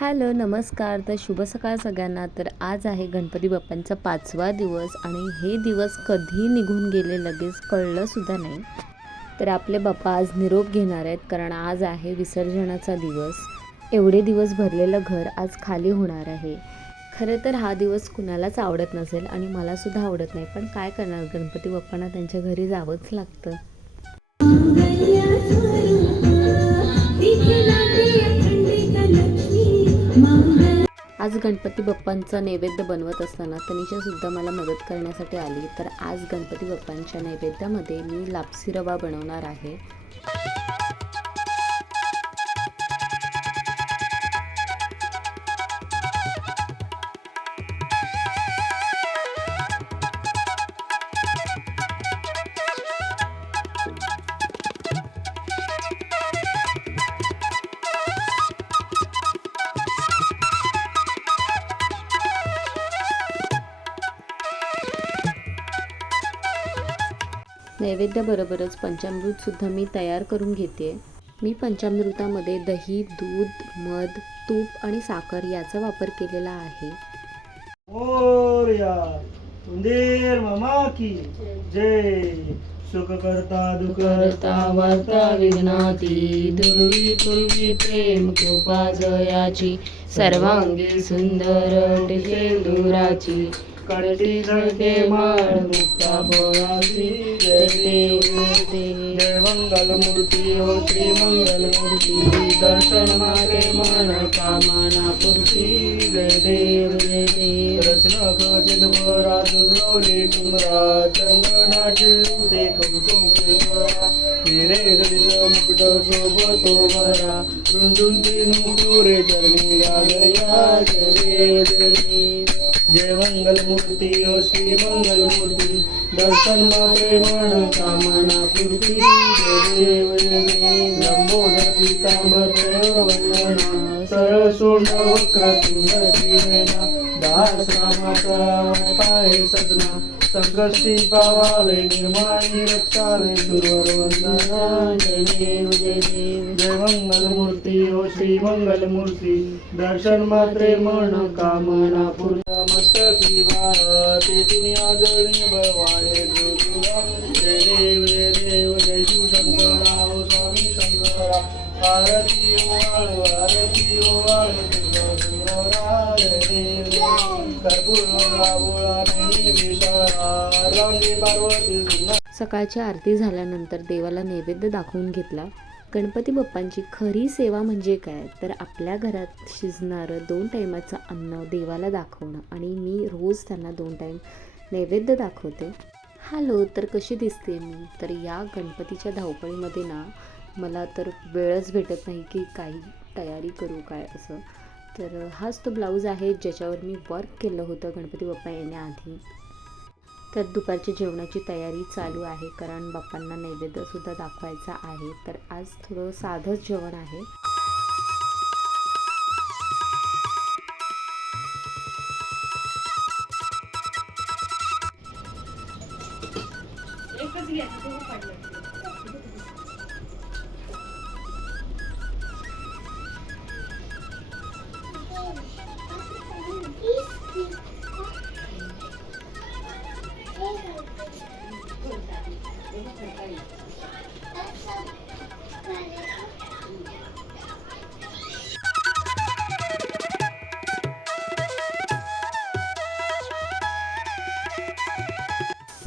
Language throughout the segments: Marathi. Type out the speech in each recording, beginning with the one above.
हॅलो नमस्कार. तर शुभ सकाळ सगळ्यांना. तर आज आहे गणपती बाप्पांचा 5वा दिवस आणि हे दिवस कधी निघून गेले लगेच कळलंसुद्धा नाही. तर आपले बाप्पा आज निरोप घेणार आहेत, कारण आज आहे विसर्जनाचा दिवस. एवढे दिवस भरलेलं घर आज खाली होणार आहे. खरं तर हा दिवस कुणालाच आवडत नसेल आणि मलासुद्धा आवडत नाही, पण काय करणार, गणपती बाप्पांना त्यांच्या घरी जावंच लागतं. आज गणपती बाप्पांचा नैवेद्य बनवत असताना तनिषासुद्धा मला मदत करण्यासाठी आली. तर आज गणपती बाप्पांच्या नैवेद्यामध्ये मी लापसी रवा बनवणार आहे. नैवेद्याबरोबरच पंचामृतसुद्धा मी तयार करून घेते. मी पंचामृतामध्ये दही, दूध, मध, तूप आणि साखर याचा वापर केलेला आहे. मोरया उंदीर मामा की जय. सुख करता दुःख करता वार्ता विघ्नाती, दुर्वी पूर्वी प्रेम कृपा जयाची, सर्वांगी सुंदर टिकेंदुराची, कडटी जळके माळ मुक्ता बोळाची, जय देव जय देव. जय मंगल मूर्ती हो श्री मंगल मूर्ती. दर्शन माते मन कामना पूर्ती, जय देव जय देव. रचना खचित भरा दुर्गौरी कुमरा. चंदनाची उदे कुमकुम केशरा. हिरे जडित मुकुट शोभतो भरा. रुंदुंती नुपुरे चरणी गाजया. जय देव जय देव. जय मंगल मूर्ती हो श्री मंगल मूर्ती. दर्शन मात्रे मन कामना पूर्ती, जय देव जय देव. लंबोदर पीतांबर वंदना. सरसोंड वक्र सुंदर त्रिवेणा. दास रामाचा पाहे सजना. संकष्टी पावावे निर्माणी रक्षावे सुरवर वंदना. जय देव जय देव. जय मंगल मूर्ती हो श्री मंगल मूर्ती. दर्शन मात्रे मन कामना पूर्ण. मस्तकी भारते दुनिया जळणी बळवाणे गुरुरा. जय देव जय देव. जय शिव शंकरा हो स्वामी शंकरा. आरती ओ आळू आरती ओ आळू सुंदरा. जय देव कर्पूर राबोळा नाही विशाळा. रांगे पार्वती सुंदर. सकाळची आरती झाल्यानंतर देवाला नैवेद्य दाखवून घेतला. गणपती बाप्पांची खरी सेवा म्हणजे काय, तर आपल्या घरात शिजणारं 2 टाईमाचं अन्न देवाला दाखवणं. आणि मी रोज त्यांना 2 टाईम नैवेद्य दाखवते. हॅलो, तर कशी दिसते मी? तर या गणपतीच्या धावपळीमध्ये ना मला तर वेळच भेटत नाही की काही तयारी करू काय असं. तर हाच तो ब्लाऊज आहे ज्याच्यावर मी वर्क केलं होतं गणपती बाप्पा येण्याआधी. तर दुपारच्या जेवणाची तयारी चालू आहे, कारण बाप्पांना नैवेद्यसुद्धा दाखवायचा आहे. तर आज थोडं साधंच जेवण आहे.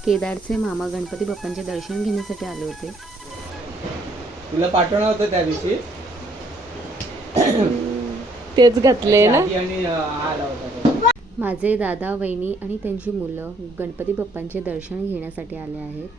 केदारचे मामा गणपती बाप्पांचे दर्शन घेण्यासाठी आले होते. तुला पाठवणार होतं त्या दिवशी. तेच घातले ना. आणि आला होता. माझे दादा, वहिनी आणि त्यांची मुलं गणपती बाप्पांचे दर्शन घेण्यासाठी आले आहेत.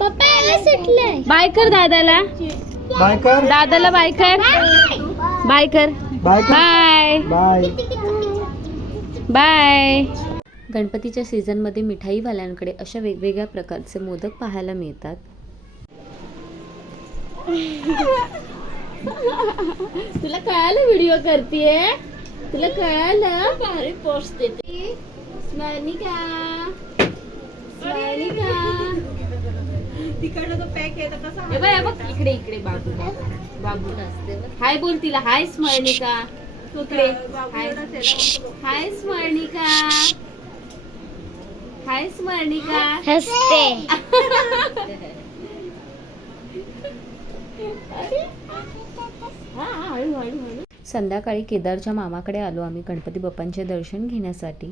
पप्पा याला सुटलंय. बाय कर दादाला. बाय कर. दादाला बाय कर. बाय कर. बाय कर. Bye bye. बाय. गणपतीच्या सीझनमध्ये मिठाईवाल्यांकडे अशा वेगवेगळ्या प्रकारचे मोदक पाहायला मिळतात. तुला कळालं व्हिडिओ करतेय? तुला कळालं? भारी पोस्ट देते. स्मरणिका स्मरणिका तिकडनं तो पॅक आहे तर कसा हे बघ इकडे इकडे बाबू बाबू नसते. हाय बोल तिला. हाय स्मरणिका. इकडे हाय स्मरणिका. हाय स्मरणिका. हसते. संध्याकाळी केदारच्या मामाकडे आलो आम्ही गणपती बाप्पांचे दर्शन घेण्यासाठी.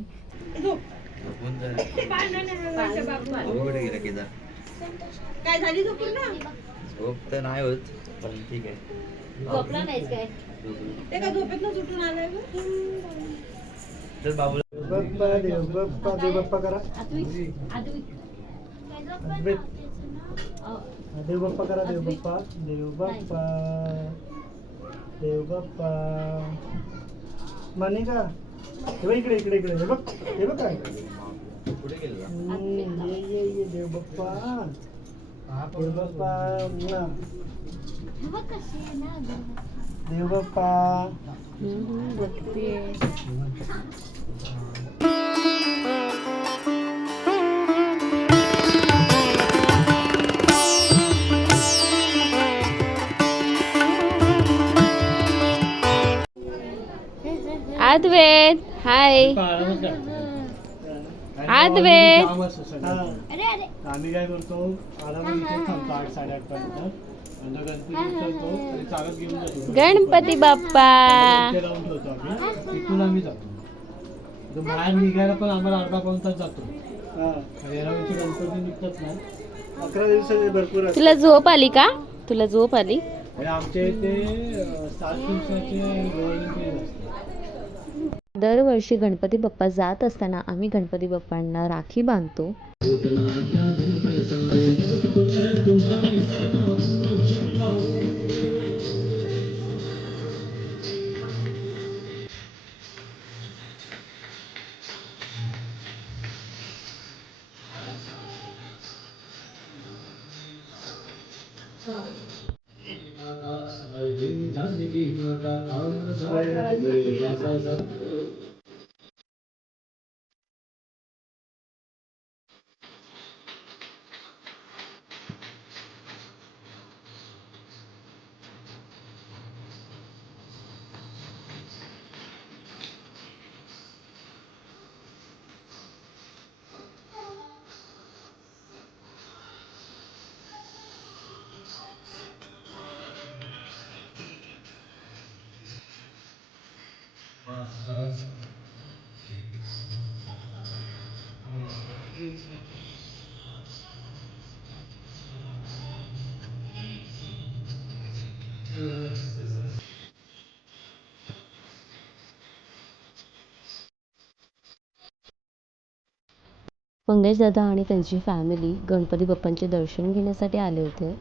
काय झाली झोपून ना झोप तर नाही होत पण ठीक आहे. झोपला नाहीस काय? ते का झोपेतनं सुटून आलाय चल बाबूला. बाप्पा देव बाप्पा देव बाप्पा करा. देव बाप्पा करा. देव बाप्पा देव बाप्पा देव बाप्पा. माने का हे बघ इकडे इकडे इकडे. हे बघ काय पुढे गेला. ये देव बाप्पा. देव बाप्पा देव बाप्पा. अद्वैत हाय. अद्वैत आम्ही काय करतो आरामात इथे थांबतो 8 8:30 पर्यंत. नंतर गणपती उचलतो आणि चालत घेऊन जातो. गणपती बाप्पा. इथे लावून ठेवतो आम्ही. तिथून आम्ही जातो. तो बाहेर निघायला पण आम्हाला अर्धा पाऊण तास जातो. येणाऱ्यांचे गणपती निघतात ना 11 दिवसाचे भरपूर असतात. तुला झोप आली का? तुला झोप आली? आणि आमच्या इथे 7 दिवसाचे गणपती असतात. दरवर्षी गणपती बाप्पा जात असताना आम्ही गणपती बाप्पांना राखी बांधतो. पंकज दादा आणि त्यांची फॅमिली गणपती बाप्पांचे दर्शन घेण्यासाठी आले होते.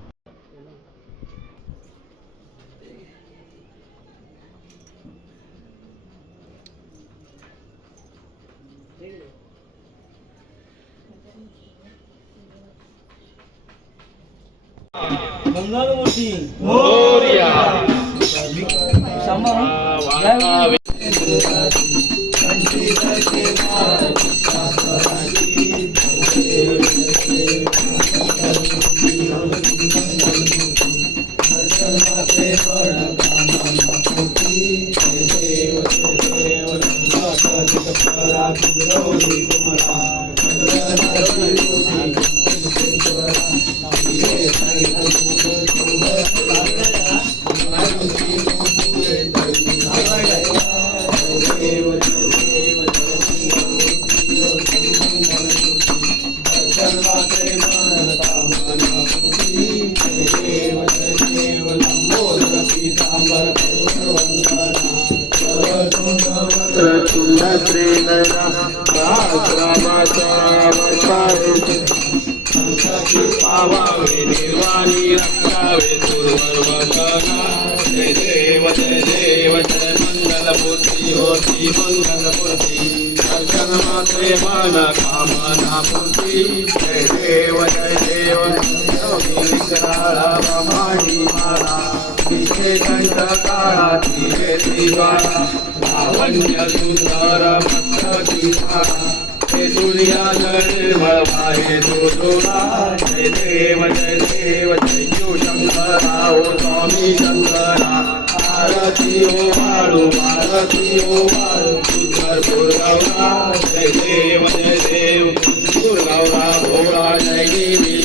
मंगलमूर्ती मोरया. निर्वाण पाणी रक्षावे दुर्वर्वका जय देव जय मंगलमूर्ती होती मंगलमूर्ती दर्शन मात्रे मन कामना पूर्ती जय देव विकराळा ब्रह्माणी माला तिथे कंठ काळा तिथे दिवाळा लावण्य सुंदर मस्तकी माळा हे सूर्या निर्मळ वाहे दुर्दुरा जय देव जय शिव शंकरा ओ स्वामी शंकरा आरती ओ वाळू आरती ओ वाळू सुंदर दुर्गौरा जय देव दुर्गौरा भोळा जय देवी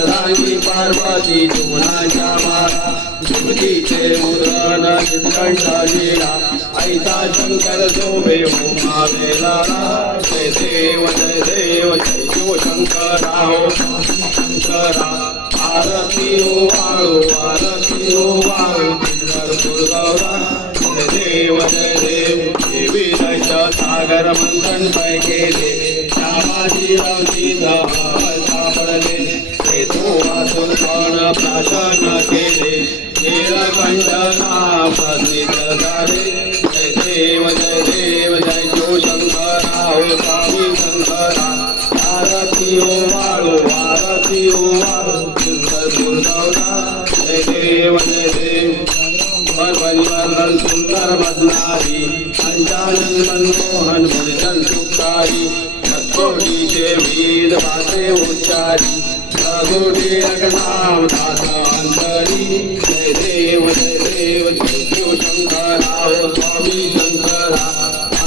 राणी पार्वती जुनाच्या मारा जुगतीचे मुद्रण कंठ लीला ऐसा शंकर शोभे उमावेला जय देव जय शिव शंकरा हो शंकरा आरती ओ वाळू आरती ओ वाळू सुंदर दुर्गौरा जय देव देवी दश सागर मंथन पै केले श्यामाजी रवती सापडले हेतू वाचून पण प्राशन केले नीलकंठना प्रसिद्ध झाले जय देव जय शिव शंकरा हो स्वामी शंकरा आरती ओ वाळू आरती ओ वाळू सुंदर दुर्गौरा जय देव परिवर्तन सुंदर बदनारी अंजानन मनमोहन मुर्जन सुखारी सत्कोटीचे वेद वाचे उच्चारी सगोटी अगनाम दाता अंतरी जय देव शिव शंकरा ओ स्वामी शंकरा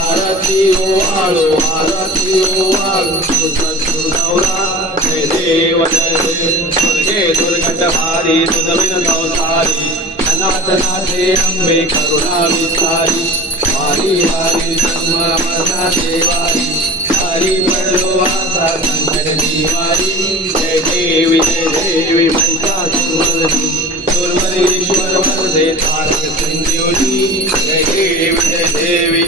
आरती ओ वाळू आरती ओ वाळू सुंदर दुर्गौरा जय देव दुर्गे दुर्गट भारी तुझविन संसारी अनाथनाथे अंबे करुणा विस्तारी वारी वारी जन्म मरणाचे वारी हरी पडलो आता संकट दिवारी जय देवी महिषासुरमर्दिनी सुरमरीश्वर वरदे तारक संजीवनी जय देवी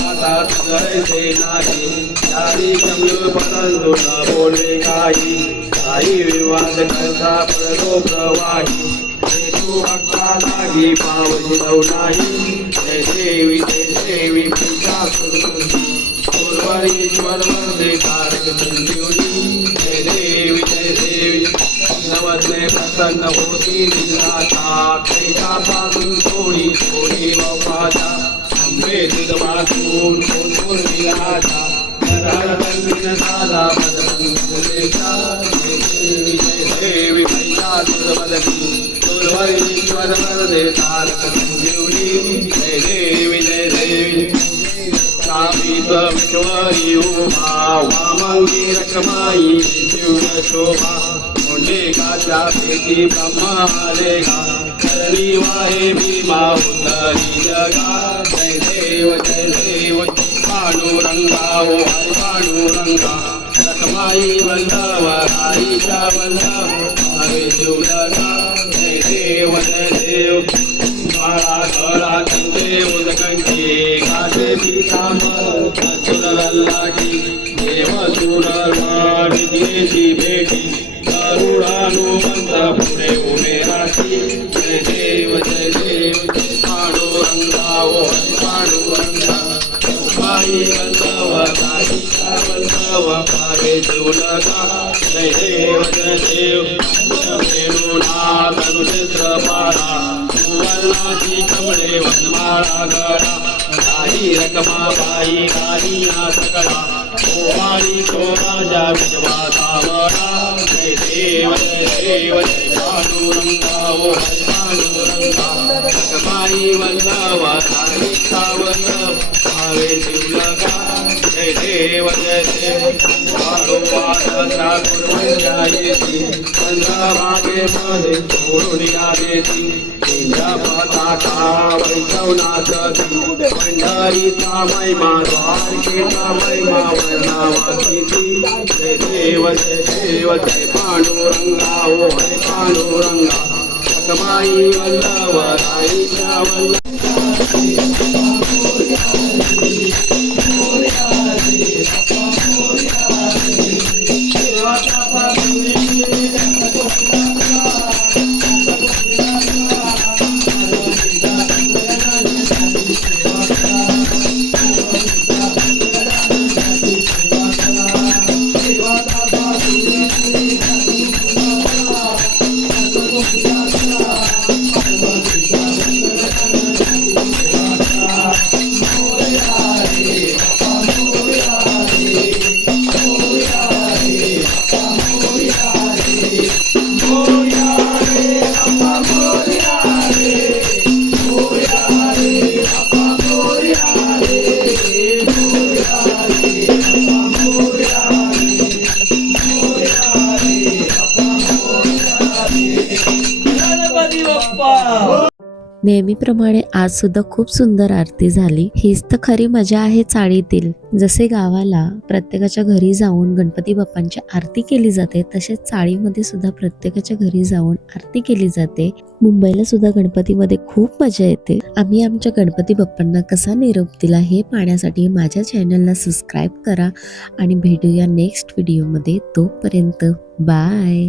आता तुझे नाही चारी कमल परंतु न बोले काही विवाद करता पडलो प्रवाही तू हक्का लागी पावली नाही जय देवी महिषासुरमर्दिनी सुरवरीश्वर वरदे तारक संजीवनी जय देवी नवद्वे प्रसन्न होती निराशा कैसापासून थोडी वफाचा अंबे तुझ वाचून कोण निराशा नरहर साधा जय देवी महिषासुरमर्दिनी सुरवरीश्वर वरदे तारक संजीवनी जय देवी सावित विश्वरी उभा वामंगी रखमाई शिव शोभा मुंडेकाच्या पेटी ब्रह्मालेगा करणी वाहे भीमा उतरी जगा जय देव पांडुरंगा ओ हर पांडुरंगा रखमाई वल्लभ राईच्या वल्लभ हरे शिवलगा जय देव काळा काळा कंठे उदकंठे काशे पीतांबर सुरलल्लाटी देव सुरवाडी देशी भेटी करुणानुबंध पुढे उभे राशी जय देव पांडुरंगा ओ पांडुरंगा माई वल्लभ राईच्या वल्लभ हरे शिवलगा जय देव वेणुनाथ अनुचित्र पारा सुवर्णाची कमळे वनमाळा गळा काही रकमा बाई राणी सकळा ओवाळी तो राजा विश्वासा वडा जय देव जय पांडुरंगा ओ पांडुरंगा रकमाई वल्लभ राणीचा वल्लभ भावे शिवलगा जय देव वाळोवाडचा कुर्मंजा येती चंद्रभागे मध्ये सोडून यादेती इंद्रपताका वैष्णवनाथी पंढरीचा महिमा द्वारकेचा महिमा वर्णावतीची जय देव जय पांडुरंगा ओ हरे पांडुरंगा रखमाई वल्लभ राईच्या वल्लभ गणपती बाप्पा. नेहमीप्रमाणे आज सुद्धा खूप सुंदर आरती झाली. हीच तर खरी मजा आहे चाळीतील. जसे गावाला प्रत्येकाच्या घरी जाऊन गणपती बाप्पांची आरती केली जाते, तसेच चाळीमध्ये सुद्धा प्रत्येकाच्या घरी जाऊन आरती केली जाते. मुंबईला सुद्धा गणपतीमध्ये खूप मजा येते. आम्ही आमच्या गणपती बाप्पांना कसा निरोप दिला हे पाहण्यासाठी माझ्या चॅनलला सबस्क्राईब करा आणि भेटूया नेक्स्ट व्हिडिओमध्ये. तोपर्यंत बाय.